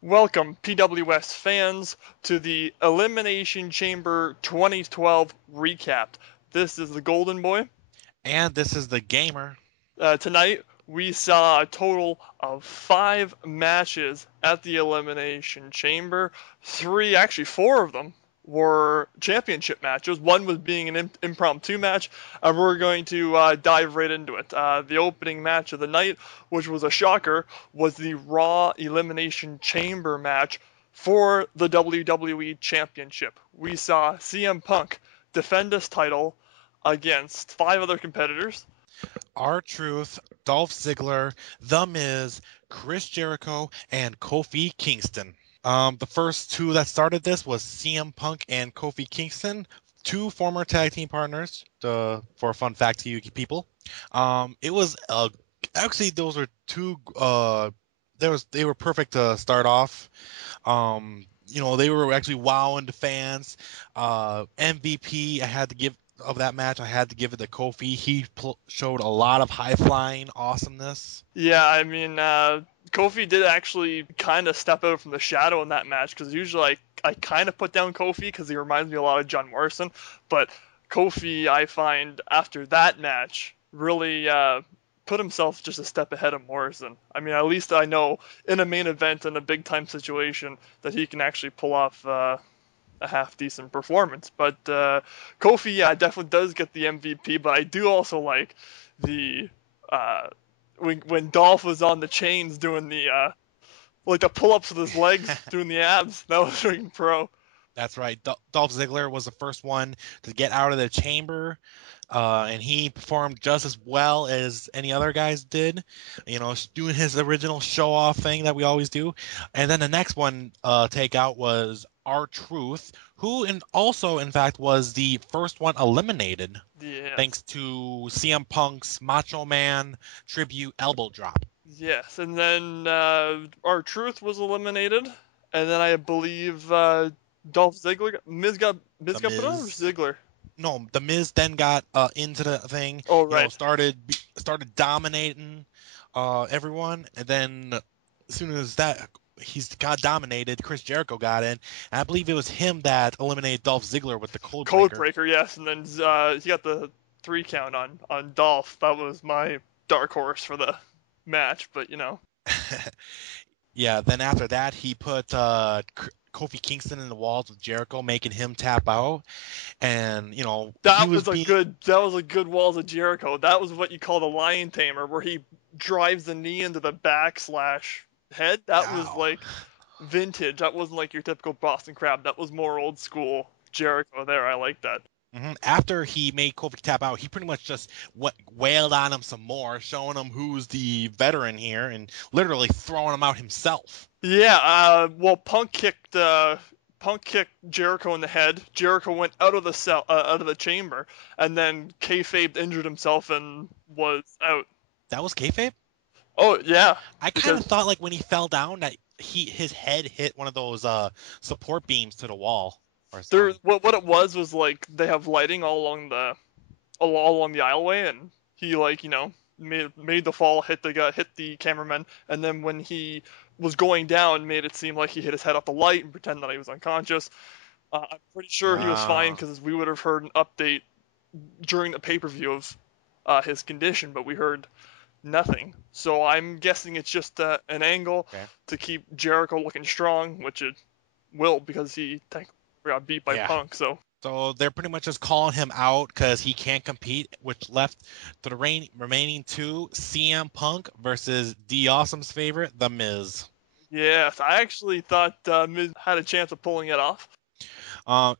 Welcome, PWS fans, to the Elimination Chamber 2012 recap. This is the Golden Boy. And this is the gamer. Tonight, we saw a total of 5 matches at the Elimination Chamber. Four of them were championship matches. One was being an impromptu match, and we're going to dive right into it. The opening match of the night, which was a shocker, was the Raw Elimination Chamber match for the WWE Championship. We saw CM Punk defend his title against 5 other competitors. R-Truth, Dolph Ziggler, The Miz, Chris Jericho, and Kofi Kingston. The first two that started this was CM Punk and Kofi Kingston, two former tag team partners. For a fun fact to you people, it was actually those were two. They were perfect to start off. They were actually wowing the fans. MVP, of that match, I had to give it to Kofi. He showed a lot of high-flying awesomeness. Yeah, I mean, Kofi did actually kind of step out from the shadow in that match, because usually I kind of put down Kofi because he reminds me a lot of John Morrison, but Kofi, I find, after that match, really put himself just a step ahead of Morrison. I mean, at least I know in a main event in a big-time situation that he can actually pull off a half-decent performance. But Kofi, yeah, definitely does get the MVP, but I do also like the when Dolph was on the chains doing the pull-ups with his legs, doing the abs. That was freaking pro. That's right. Dolph Ziggler was the first one to get out of the chamber, and he performed just as well as any other guys did, doing his original show-off thing that we always do. And then the next one take out was R-Truth, who also, in fact, was the first one eliminated, Yes. thanks to CM Punk's Macho Man tribute elbow drop. Yes, and then R-Truth was eliminated, and then I believe Dolph Ziggler, Miz got put on, or Ziggler? No, the Miz then got into the thing. Oh, right. Started dominating everyone, and then as soon as that he's got dominated, Chris Jericho got in, and I believe it was him that eliminated Dolph Ziggler with the code breaker. Yes, and then he got the 3 count on Dolph. That was my dark horse for the match, but Yeah, then after that he put Kofi Kingston in the walls with Jericho, making him tap out, and that was a good walls of Jericho. That was what you call the lion tamer, where he drives the knee into the /head. That was like vintage. That wasn't like your typical Boston Crab. That was more old school Jericho there. I like that. Mm-hmm. After he made Kofi tap out, he pretty much just wailed on him some more, showing him who's the veteran here, and literally throwing him out himself. Yeah, well, Punk kicked Jericho in the head. Jericho went out of the chamber, and then kayfabe injured himself and was out. That was kayfabe? Oh yeah. I kind of thought like when he fell down that his head hit one of those support beams to the wall. What it was like they have lighting all along the aisleway, and he made the fall, hit the cameraman, and then when he was going down, made it seem like he hit his head off the light and pretend that he was unconscious. I'm pretty sure he was fine, because we would have heard an update during the pay-per-view of his condition, but we heard nothing. So I'm guessing it's just an angle to keep Jericho looking strong, which it will, because he got beat by Punk. So they're pretty much just calling him out because he can't compete, which left to the remaining two, CM Punk versus The Awesome's favorite, The Miz. Yes, I actually thought Miz had a chance of pulling it off.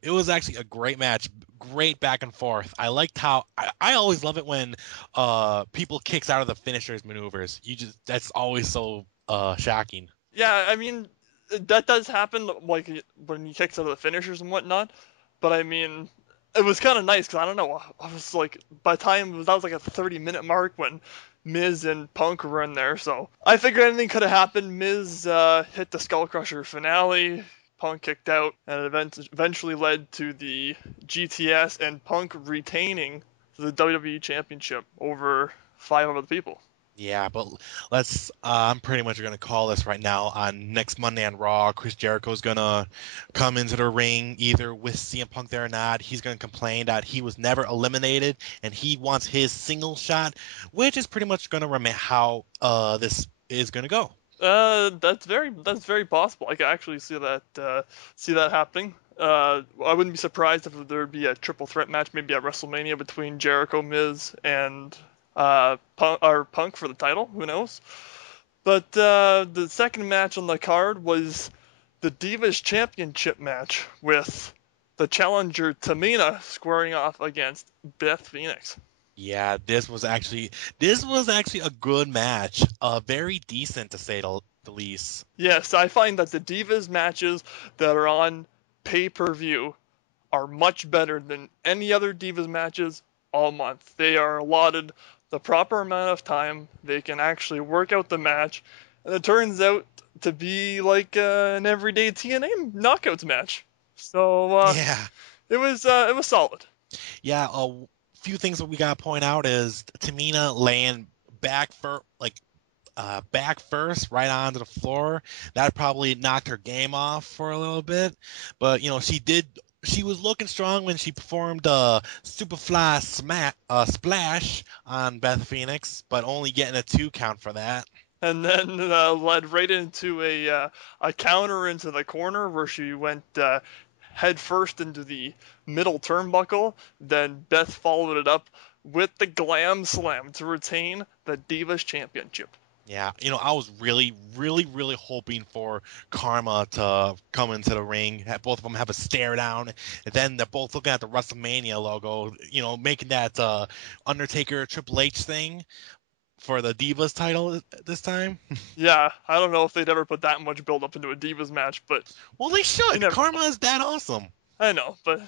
It was actually a great match, great back and forth. I liked how I always love it when people kicks out of the finishers maneuvers. That's always so shocking. Yeah, I mean that does happen, like when he kicks out of the finishers and whatnot. But I mean, it was kind of nice, because I don't know, I was like, by the time that was like a 30-minute mark when Miz and Punk were in there, so I figured anything could have happened. Miz hit the Skull Crusher finale, Punk kicked out, and it eventually led to the GTS and Punk retaining the WWE Championship over 5 other people. Yeah, but let's. I'm pretty much going to call this right now. On next Monday on Raw, Chris Jericho's going to come into the ring either with CM Punk there or not. He's going to complain that he was never eliminated and he wants his single shot, which is pretty much going to remain how this is going to go. That's very possible. I can actually see that happening. I wouldn't be surprised if there'd be a triple threat match, maybe at WrestleMania between Jericho, Miz, and Punk for the title. Who knows? But the second match on the card was the Divas Championship match with the challenger Tamina squaring off against Beth Phoenix. Yeah, this was actually a good match. Very decent to say the least. Yes, I find that the Divas matches that are on pay-per-view are much better than any other Divas matches all month. They are allotted the proper amount of time. They can actually work out the match, and it turns out to be like an everyday TNA knockouts match. So Yeah. it was solid. Yeah, a few things that we gotta point out is Tamina laying back for back first right onto the floor. That probably knocked her game off for a little bit, but she was looking strong when she performed a Superfly splash on Beth Phoenix, but only getting a 2 count for that. And then led right into a counter into the corner where she went head first into the middle turnbuckle. Then Beth followed it up with the Glam Slam to retain the Divas Championship. Yeah, I was really, really, really hoping for Karma to come into the ring, have both of them have a stare down, and then they're both looking at the WrestleMania logo, making that Undertaker Triple H thing for the Divas title this time. Yeah, I don't know if they'd ever put that much build up into a Divas match, but Well, they should. never. Karma is that awesome. I know, but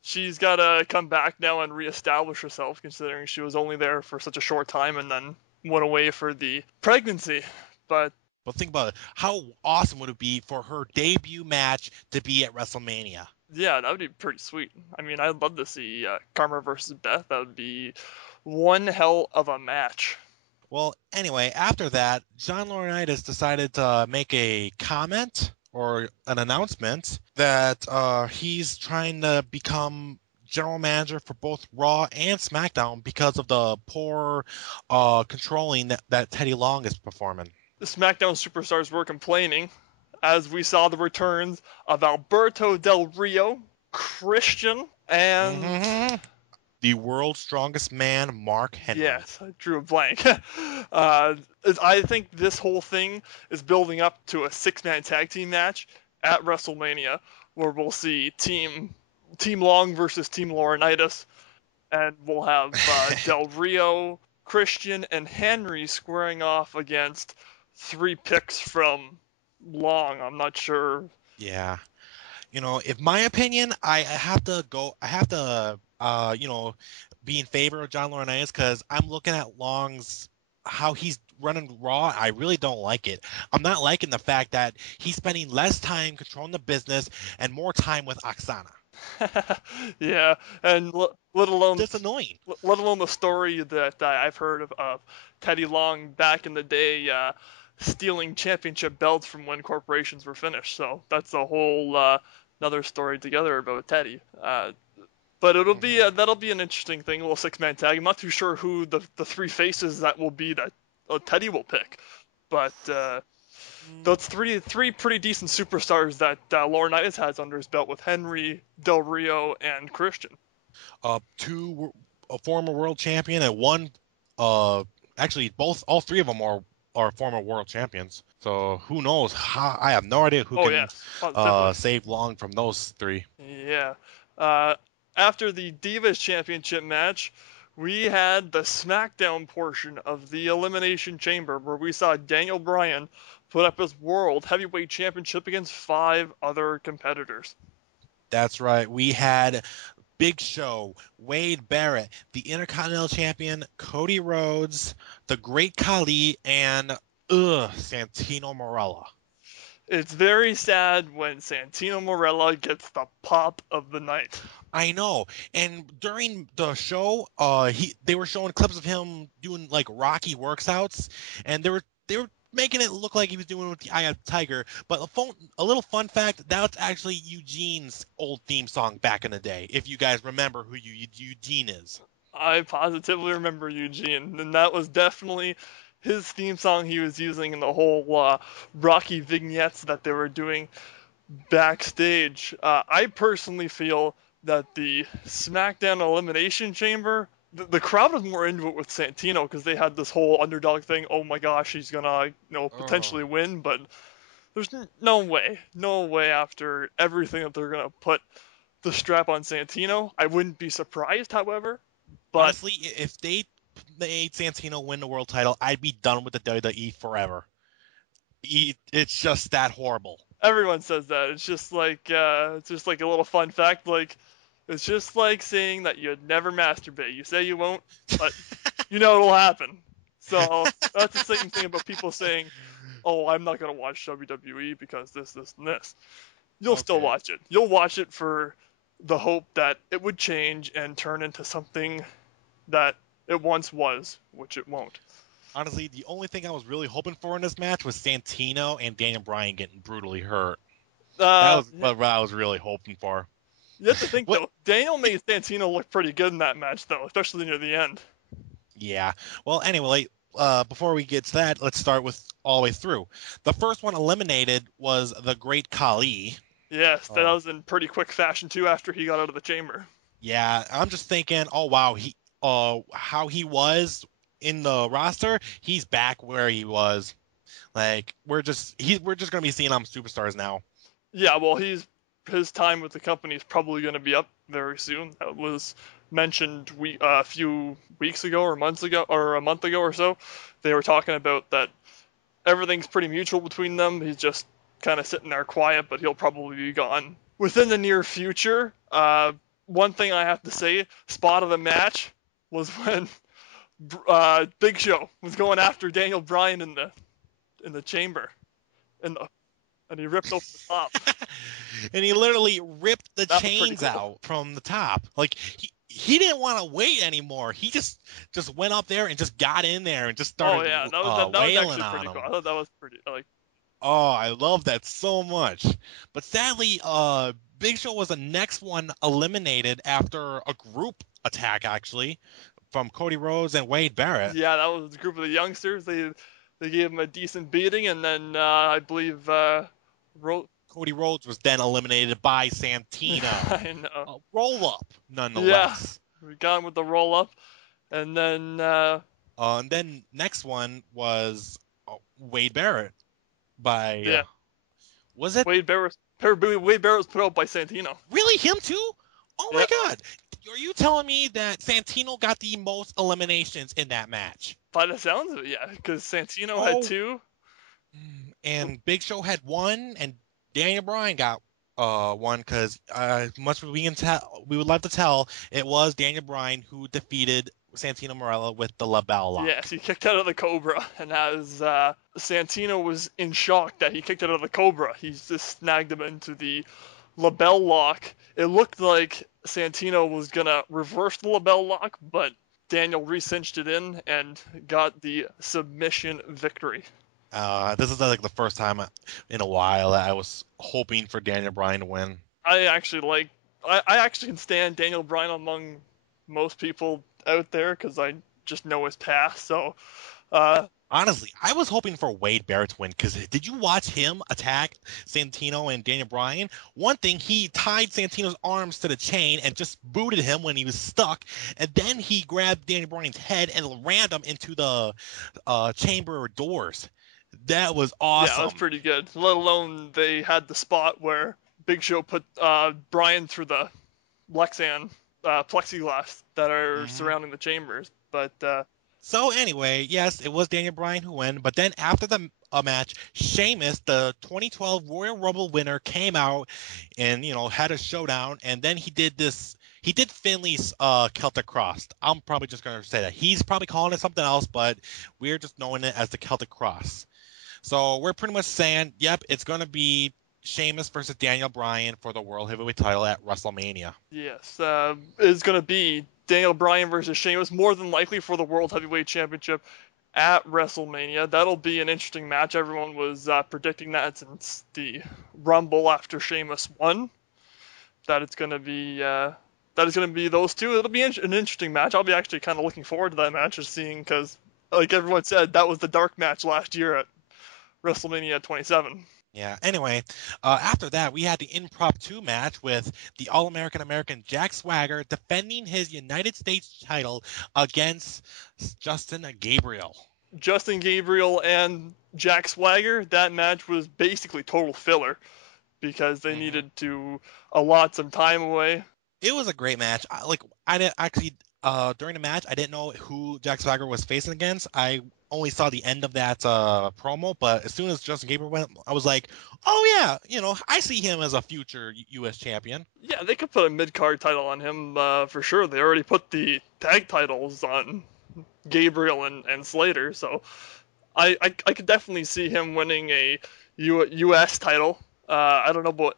she's got to come back now and reestablish herself, considering she was only there for such a short time and then went away for the pregnancy. But think about it. How awesome would it be for her debut match to be at WrestleMania? yeah, that would be pretty sweet. I mean, I'd love to see Karma versus Beth. That would be one hell of a match. Well, anyway, after that, John Laurinaitis decided to make a comment or an announcement that he's trying to become general manager for both Raw and SmackDown because of the poor controlling that Teddy Long is performing. The SmackDown superstars were complaining as we saw the returns of Alberto Del Rio, Christian, and the world's strongest man, Mark Henry. yes, I drew a blank. I think this whole thing is building up to a 6-man tag team match at WrestleMania, where we'll see Team Long versus Team Laurinaitis, and we'll have Del Rio, Christian, and Henry squaring off against 3 picks from Long. I'm not sure. Yeah. If my opinion, I have to be in favor of John Laurinaitis because I'm looking at Long's how he's running Raw. I really don't like it. I'm not liking the fact that he's spending less time controlling the business and more time with Oksana. Yeah, and let alone that's annoying. Let alone the story that I've heard of Teddy Long back in the day stealing championship belts from when corporations were finished. So that's a whole another story together about Teddy. But that'll be an interesting thing, a little 6-man tag. I'm not too sure who the 3 faces that will be that Teddy will pick, but that's three pretty decent superstars that Laurinaitis has under his belt with Henry, Del Rio, and Christian. 2 a former world champion and one actually all 3 of them are former world champions. So who knows? I have no idea who can save Long from those 3. Yeah. After the Divas Championship match, we had the SmackDown portion of the Elimination Chamber, where we saw Daniel Bryan put up his World Heavyweight Championship against 5 other competitors. That's right. We had Big Show, Wade Barrett, the Intercontinental Champion, Cody Rhodes, the Great Khali, and Santino Marella. It's very sad when Santino Marella gets the pop of the night. I know. And during the show, they were showing clips of him doing like Rocky workouts, and they were making it look like he was doing it with the Eye of the Tiger. But a little fun fact, that's actually Eugene's old theme song back in the day. If you guys remember who Eugene is. I positively remember Eugene, and that was definitely his theme song he was using in the whole Rocky vignettes that they were doing backstage. I personally feel that the SmackDown Elimination Chamber, the crowd was more into it with Santino because they had this whole underdog thing. Oh my gosh, he's gonna, Oh. potentially win, but there's no way after everything that they're gonna put the strap on Santino. I wouldn't be surprised, however, but Honestly, if they made Santino win the world title, I'd be done with the WWE forever. It's just that horrible. everyone says that. It's just like a little fun fact. Like it's just like saying that you'd never masturbate. You say you won't, but you know it'll happen. So that's the same thing about people saying, "Oh, I'm not gonna watch WWE because this, and this." You'll still Okay. watch it. You'll watch it for the hope that it would change and turn into something that it once was, which it won't. Honestly, the only thing I was really hoping for in this match was Santino and Daniel Bryan getting brutally hurt. That was Yeah, what I was really hoping for. you have to think What? though. Daniel made Santino look pretty good in that match though, especially near the end. Yeah. Well, anyway, before we get to that, let's start with all the way through. The first one eliminated was the Great Khali. Yes, that Uh, was in pretty quick fashion too after he got out of the chamber. yeah, I'm just thinking, oh wow, how he was in the roster, he's back where he was. Like we're just gonna be seeing him superstars now. Yeah, well, his time with the company is probably going to be up very soon. That was mentioned a few weeks ago or months ago or a month ago or so. They were talking about that everything's pretty mutual between them. He's just kind of sitting there quiet, but he'll probably be gone within the near future. One thing I have to say, spot of the match was when Big Show was going after Daniel Bryan in the chamber, in the and he ripped open the top. And he literally ripped the That was pretty chains cool. out from the top. Like he didn't want to wait anymore. He just went up there and just got in there and just Oh started yeah, that was wailing actually on pretty cool. him. I thought that was pretty like Oh, I love that so much. But sadly, Big Show was the next one eliminated after a group attack, actually, from Cody Rhodes and Wade Barrett. yeah, that was a group of the youngsters. They gave him a decent beating, and then I believe Ro- Cody Rhodes was then eliminated by Santino. I know. A roll up, Yeah, nonetheless. we got him with the roll up, and then And then next one was Wade Barrett by yeah, was it Wade Barrett was put out by Santino. really him too? Oh my Yeah, God! Are you telling me that Santino got the most eliminations in that match? by the sounds of it, yeah, because Santino had Oh, two. and Big Show had one, and Daniel Bryan got one because much as we can tell, we would like to tell, it was Daniel Bryan who defeated Santino Marella with the LaBelle lock. Yes, he kicked out of the Cobra, and as Santino was in shock that he kicked out of the Cobra, he just snagged him into the LaBelle lock. It looked like Santino was gonna reverse the LaBelle lock, but Daniel re-cinched it in and got the submission victory. This is like the first time in a while that I was hoping for Daniel Bryan to win. I actually like, I actually can stand Daniel Bryan among most people out there because I just know his past. So, uh, Honestly, I was hoping for Wade Barrett to win because did you watch him attack Santino and Daniel Bryan? One thing, he tied Santino's arms to the chain and just booted him when he was stuck, and then he grabbed Daniel Bryan's head and rammed him into the chamber doors. That was yeah, it was awesome. pretty good. Let alone they had the spot where Big Show put Bryan through the Lexan plexiglass that are Mhm. surrounding the chambers. But So anyway, yes, it was Daniel Bryan who won, but then after the match, Sheamus, the 2012 Royal Rumble winner, came out and had a showdown, and then he did this. He did Finley's Celtic Cross. I'm probably just gonna say that he's probably calling it something else, but we're just knowing it as the Celtic Cross. So we're pretty much saying, yep, it's gonna be Sheamus versus Daniel Bryan for the World Heavyweight title at WrestleMania. Yes, it's going to be Daniel Bryan versus Sheamus, more than likely for the World Heavyweight Championship at WrestleMania. That'll be an interesting match. Everyone was predicting that since the Rumble after Sheamus won, that it's going to be those two. It'll be an interesting match. I'll be actually kind of looking forward to that match, just seeing, because like everyone said, that was the dark match last year at WrestleMania 27. Yeah. Anyway, after that, we had the impromptu match with the All-American Jack Swagger defending his United States title against Justin Gabriel. Justin Gabriel and Jack Swagger, that match was basically total filler because they needed to allot some time away. It was a great match. I didn't actually during the match I didn't know who Jack Swagger was facing against. I only saw the end of that promo, but as soon as Justin Gabriel went, I was like, oh yeah, I see him as a future U.S. champion. Yeah, they could put a mid-card title on him for sure. They already put the tag titles on Gabriel and Slater, so I could definitely see him winning a U.S. title. I don't know about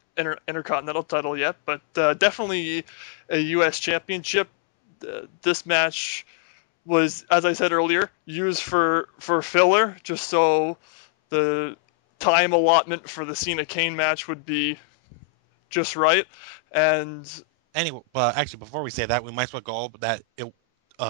Intercontinental title yet, but definitely a U.S. championship. This match was, as I said earlier, used for filler, just so the time allotment for the Cena-Kane match would be just right. And anyway, actually, before we say that, we might as well go over that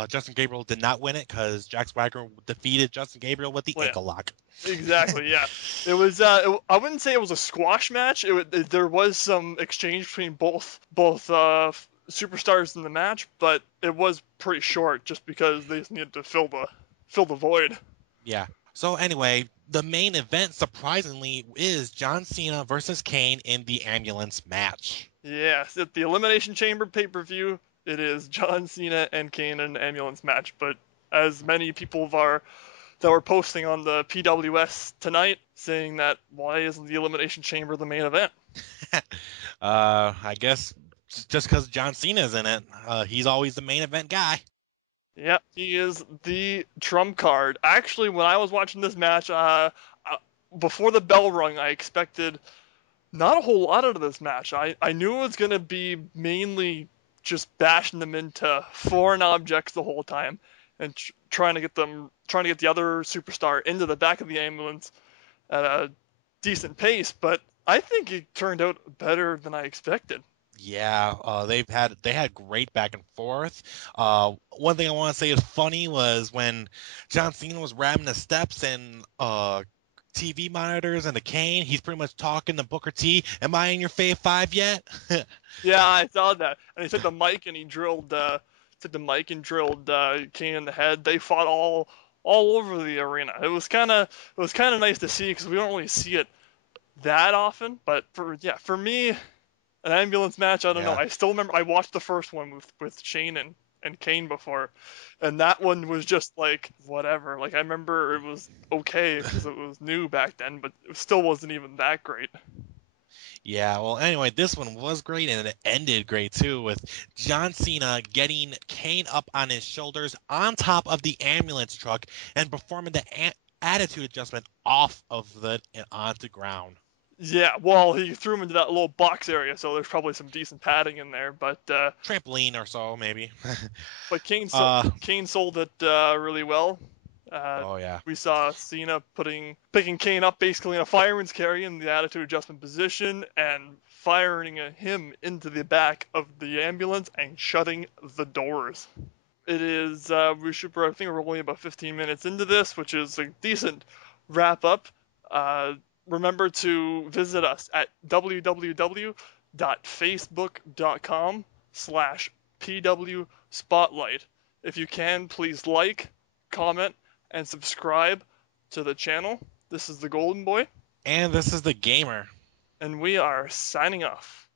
Justin Gabriel did not win it because Jack Swagger defeated Justin Gabriel with the ankle lock. Exactly, yeah. It was. I wouldn't say it was a squash match. There was some exchange between both superstars in the match, but it was pretty short just because they just needed to fill the void. Yeah. So anyway, the main event, surprisingly, is John Cena versus Kane in the ambulance match. Yes, at the Elimination Chamber pay-per-view, it is John Cena and Kane in an ambulance match. But as many people that were posting on the PWS tonight, saying that why isn't the Elimination Chamber the main event? I guess just because John Cena's in it. He's always the main event guy. Yeah, he is the trump card. Actually, when I was watching this match, before the bell rung, I expected not a whole lot out of this match. I knew it was going to be mainly just bashing them into foreign objects the whole time and trying to get the other superstar into the back of the ambulance at a decent pace. But I think it turned out better than I expected. Yeah, they had great back and forth. One thing I want to say is funny was when John Cena was ramming the steps and TV monitors and the cane. He's pretty much talking to Booker T. Am I in your Fave 5 yet? Yeah, I saw that. And he took the mic and he drilled Kane in the head. They fought all over the arena. It was kind of nice to see because we don't really see it that often. But for me, an ambulance match, I don't know. I still remember I watched the first one with Shane and Kane before, and that one was just like whatever. Like I remember it was okay because it was new back then, but it still wasn't even that great. Yeah, well, anyway, this one was great, and it ended great, too, with John Cena getting Kane up on his shoulders on top of the ambulance truck and performing the attitude adjustment off of the and onto ground. Yeah, well, he threw him into that little box area, so there's probably some decent padding in there, but trampoline or so, maybe. But Kane sold it really well. Oh yeah. We saw Cena picking Kane up basically in a fireman's carry in the attitude adjustment position and firing him into the back of the ambulance and shutting the doors. It is I think we're only about 15 minutes into this, which is a decent wrap up. Remember to visit us at www.facebook.com/PW Spotlight. If you can, please like, comment, and subscribe to the channel. This is the Golden Boy. And this is the Gamer. And we are signing off.